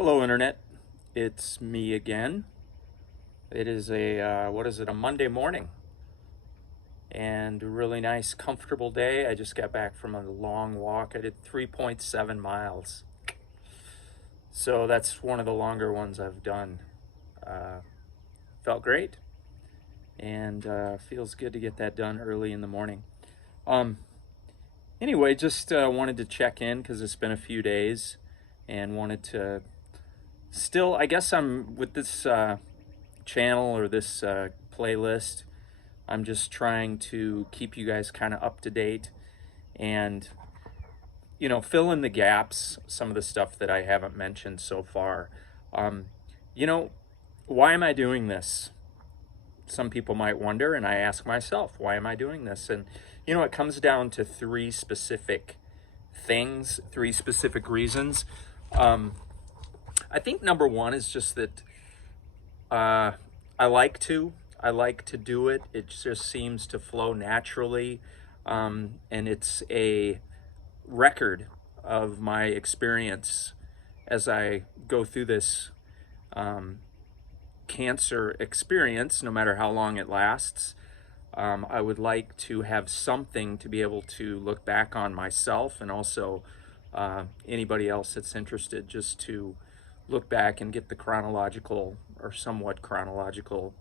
Hello, Internet. It's me again. It is a Monday morning and a really nice, comfortable day. I just got back from a long walk. I did 3.7 miles. So that's one of the longer ones I've done. Uh, Felt great and feels good to get that done early in the morning. Um, anyway, just wanted to check in because it's been a few days and wanted to still, I guess I'm with this channel or this playlist. I'm just trying to keep you guys kind of up to date and, fill in the gaps, some of the stuff that I haven't mentioned so far. Um, you know, why am I doing this? Some people might wonder, and I ask myself, why am I doing this? And, it comes down to three specific things, three specific reasons. I think number one is just that uh, I like to. I like to do it. It just seems to flow naturally. And it's a record of my experience as I go through this cancer experience, no matter how long it lasts. I would like to have something to be able to look back on myself and also anybody else that's interested, just to look back and get the chronological or somewhat chronological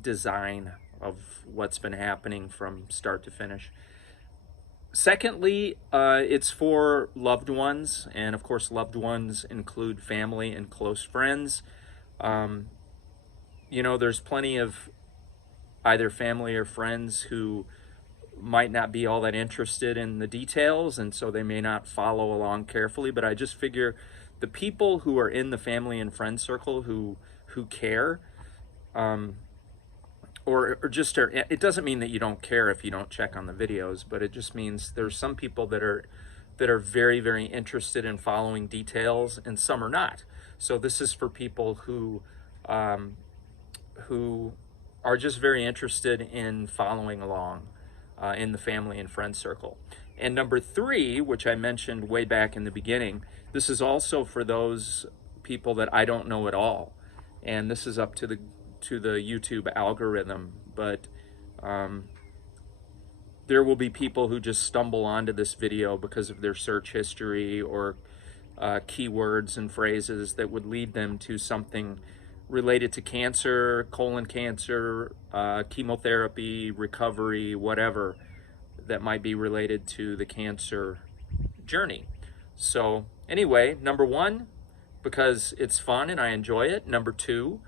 design of what's been happening from start to finish. Secondly, it's for loved ones, and of course, loved ones include family and close friends. There's plenty of either family or friends who might not be all that interested in the details, and so they may not follow along carefully. But I just figure the people who are in the family and friend circle who care, or just are, it doesn't mean that you don't care if you don't check on the videos, but it just means there's some people that are very, very interested in following details, and some are not. So this is for people who are just very interested in following along in the family and friend circle. And number three, which I mentioned way back in the beginning, this is also for those people that I don't know at all. And this is up to the YouTube algorithm, but there will be people who just stumble onto this video because of their search history or keywords and phrases that would lead them to something related to cancer, colon cancer, chemotherapy, recovery, whatever that might be related to the cancer journey. So anyway, number one, because it's fun and I enjoy it. Number two,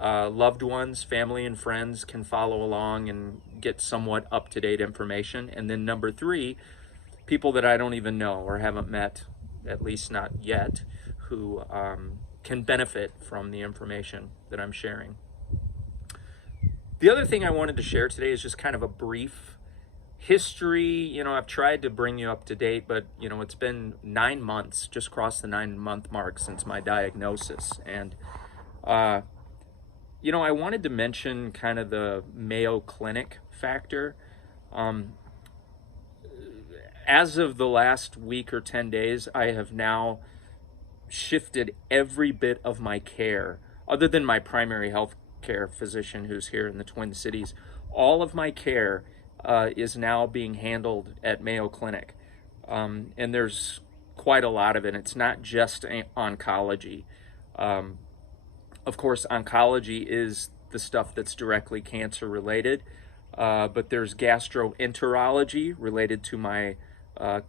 loved ones, family and friends can follow along and get somewhat up-to-date information. And then number three, people that I don't even know or haven't met, at least not yet, who can benefit from the information that I'm sharing. The other thing I wanted to share today is just kind of a brief history. I've tried to bring you up to date, but it's been 9 months, just crossed the 9-month mark since my diagnosis. And I wanted to mention kind of the Mayo Clinic factor. As of the last week or 10 days, I have now shifted every bit of my care, other than my primary health care physician who's here in the Twin Cities. All of my care is now being handled at Mayo Clinic. And there's quite a lot of it. It's not just oncology. Of course, oncology is the stuff that's directly cancer related, but there's gastroenterology related to my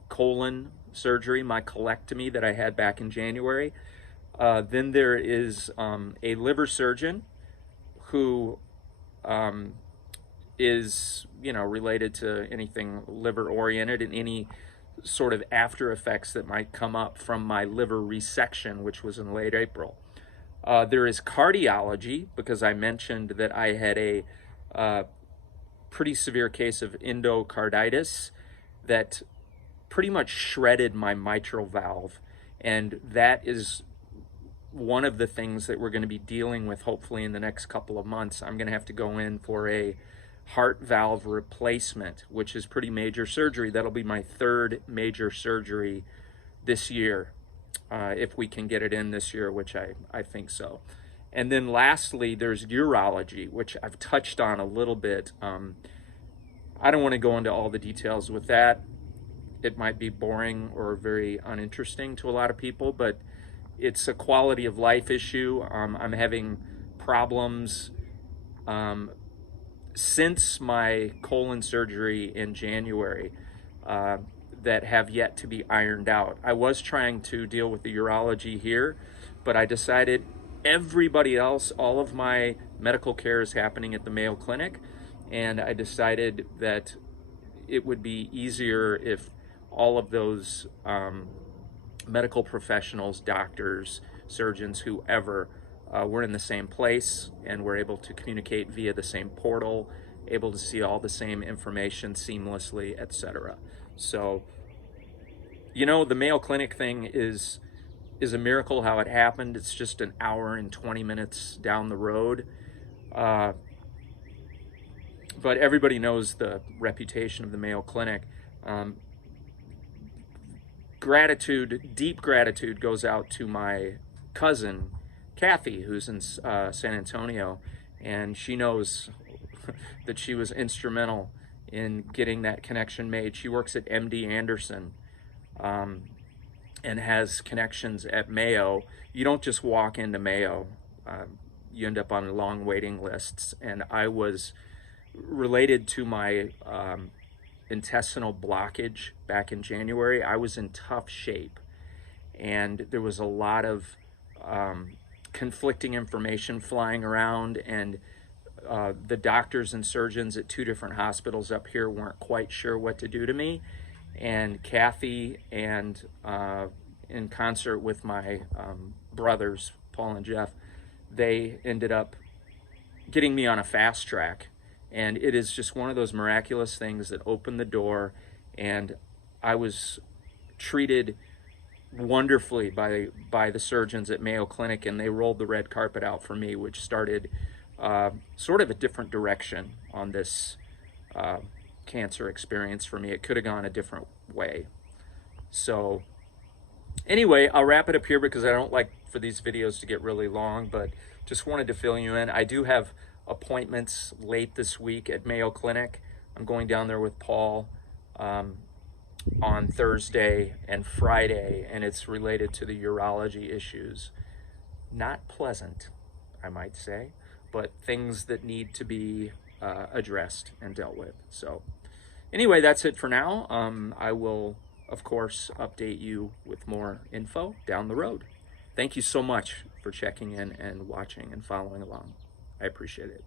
colon surgery, my colectomy that I had back in January. Then there is a liver surgeon who is, related to anything liver oriented and any sort of after effects that might come up from my liver resection, which was in late April. There is cardiology, because I mentioned that I had a pretty severe case of endocarditis that pretty much shredded my mitral valve. And that is one of the things that we're going to be dealing with hopefully in the next couple of months. I'm going to have to go in for a heart valve replacement, which is pretty major surgery. That'll be my third major surgery this year. if we can get it in this year, which I think so. And then lastly, there's urology, which I've touched on a little bit. I don't want to go into all the details with that. It might be boring or very uninteresting to a lot of people, but it's a quality of life issue. I'm having problems since my colon surgery in January that have yet to be ironed out. I was trying to deal with the urology here, but I decided everybody else, all of my medical care is happening at the Mayo Clinic, and I decided that it would be easier if all of those medical professionals, doctors, surgeons, whoever, we're in the same place and we're able to communicate via the same portal, able to see all the same information seamlessly, etc. So, you know, the Mayo Clinic thing is a miracle how it happened. It's just an hour and 20 minutes down the road. But everybody knows the reputation of the Mayo Clinic. Deep gratitude goes out to my cousin, Kathy, who's in San Antonio, and she knows that she was instrumental in getting that connection made. She works at MD Anderson and has connections at Mayo. You don't just walk into Mayo. You end up on long waiting lists, and I was related to my intestinal blockage back in January. I was in tough shape, and there was a lot of conflicting information flying around, and the doctors and surgeons at two different hospitals up here weren't quite sure what to do to me. And Kathy, and in concert with my brothers, Paul and Jeff, they ended up getting me on a fast track. And it is just one of those miraculous things that opened the door, and I was treated wonderfully by the surgeons at Mayo Clinic, and they rolled the red carpet out for me, which started sort of a different direction on this cancer experience for me. It could have gone a different way. So anyway, I'll wrap it up here because I don't like for these videos to get really long, but just wanted to fill you in. I do have appointments late this week at Mayo Clinic. I'm going down there with Paul on Thursday and Friday, and it's related to the urology issues. Not pleasant, I might say, but things that need to be addressed and dealt with. So anyway, that's it for now. I will, of course, update you with more info down the road. Thank you so much for checking in and watching and following along. I appreciate it.